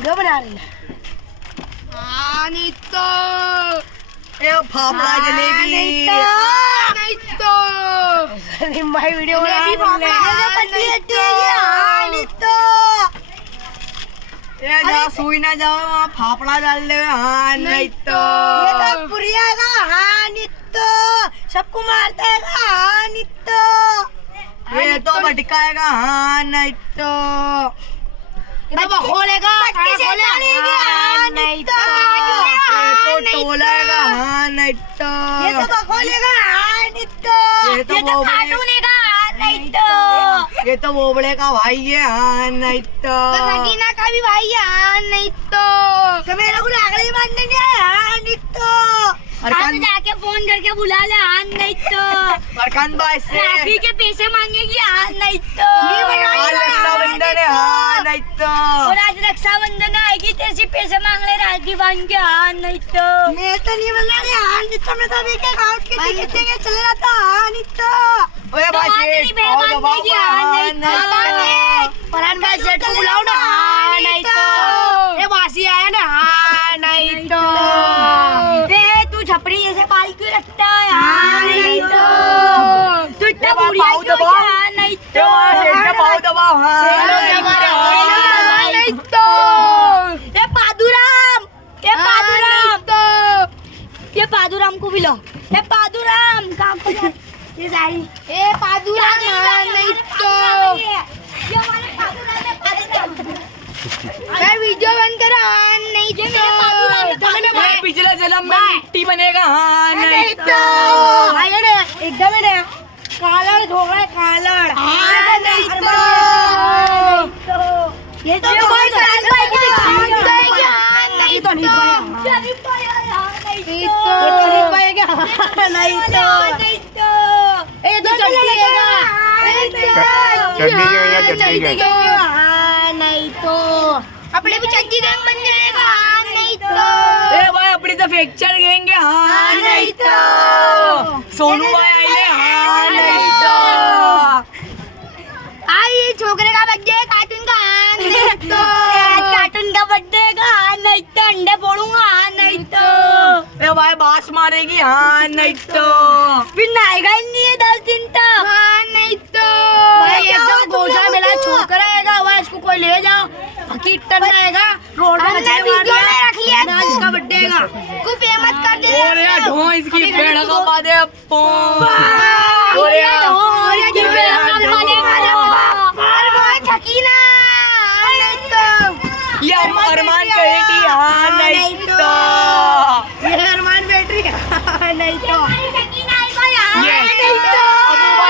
Video बना रही है। नहीं तो ये फाफड़ा जलेबी नहीं तो सलीम भाई वीडियो बना रही है। ये जहाँ सुई ना जाओ वहाँ फाफड़ा डाल दे। हाँ नहीं तो ये तो पुरिया का हाँ नित्तो सबको मारता है हाँ नित्तो। ये तो भटकाएगा। हाँ नहीं तो खोलेगा नहीं तो ये तो टोलेगा। हाँ नहीं तो ये तो खोलेगा हाँ नित्तो ये तो काटूनेगा हाँ नहीं तो ये तो बोबड़े का भाई है। हाँ नहीं तो सकीना का भी भाई है। हाँ नहीं तो मेरे को आगली मारने नहीं आया हाँ नित्तो। अरकान जाके फोन करके बुला ले हाँ नहीं तो अरकान भाई से राखी के पैसे मांगेगी हाँ नहीं तो आज रक्षाबंधन है। हाँ नहीं तो और आज रक्षाबंधन आएगी तेरे पैसे मांग ले राखी बांध के हाँ नहीं तो मैं तो नहीं बोल रही हाँ नहीं तो मैं तो अभी के गाँव के टिकट के चल रहा था हाँ नहीं तो ओए भाई सेठ आओ दबाओ। हाँ नहीं फरहान भाई सेठ को बुलाओ ना हाँ नहीं तो ये वासी आया ना हाँ नहीं तो तू छपरी जैसे बाल क्यों रखता है हाँ नहीं तो तू इतना बुढ़िया क्यों है हाँ नहीं तो दबाओ दबाओ। हाँ नहीं तो ये पादुराम ये पादुराम को भी लो। ये पादुराम काम को जा। ये सारी ए पादुराम नहीं तो ये हमारे पादुराम है पादुराम। मैं वीडियो बंद करा। हाँ नहीं तो मैं पिछले जन्म में मिट्टी बनेगा। हाँ नहीं तो भाई ने एकदम है ना कालड़ धोगा है कालड़। हाँ नहीं तो ये तो बहुत साल भाई की दिखाएगी। हाँ नहीं तो नहीं पाएगा नहीं तो नहीं पाएगा नहीं तो ये तो चढ़ेगा हाँ नहीं तो अपने भी चड्डी गैंग बन जाएगा। हाँ नहीं तो ए भाई अपनी तो फ्रैक्चर करेंगे। हाँ नहीं तो सोनू भाई आइले। हाँ नहीं तो आई छोकरे का बर्थडे कार्टून का। हाँ नहीं तो कार्टून का बर्थडे का हाँ नहीं तो अंडे फोड़ूंगा हाँ नहीं तो ए भाई बास मारेगी। हाँ नहीं तो फिर नहाएगा ही नहीं है 10 दिन तक। हाँ नहीं तो भाई एकदम गोजा मेरा छोकरा आएगा वह इसको कोई ले जाओ कीर्तन आएगा रोड पे हमने बचाए वीडियो में रख लिया ना इसका बर्थडे का को फेमस कर दे। और यार ढो इसकी पेड़ को पा दे अपो। और यार ये मेरा हाथ थकीना नहीं तो ये अरमान कहेगी। हाँ नहीं तो ये अरमान बैटरी हाँ नहीं तो ये अबू भाई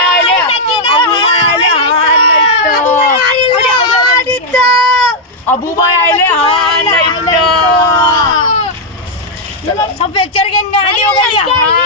आइले। अबू भाई आइले। हाँ नहीं तो अबू भाई आइले। हाँ नहीं तो सब पिक्चर के गाड़ी हो गई।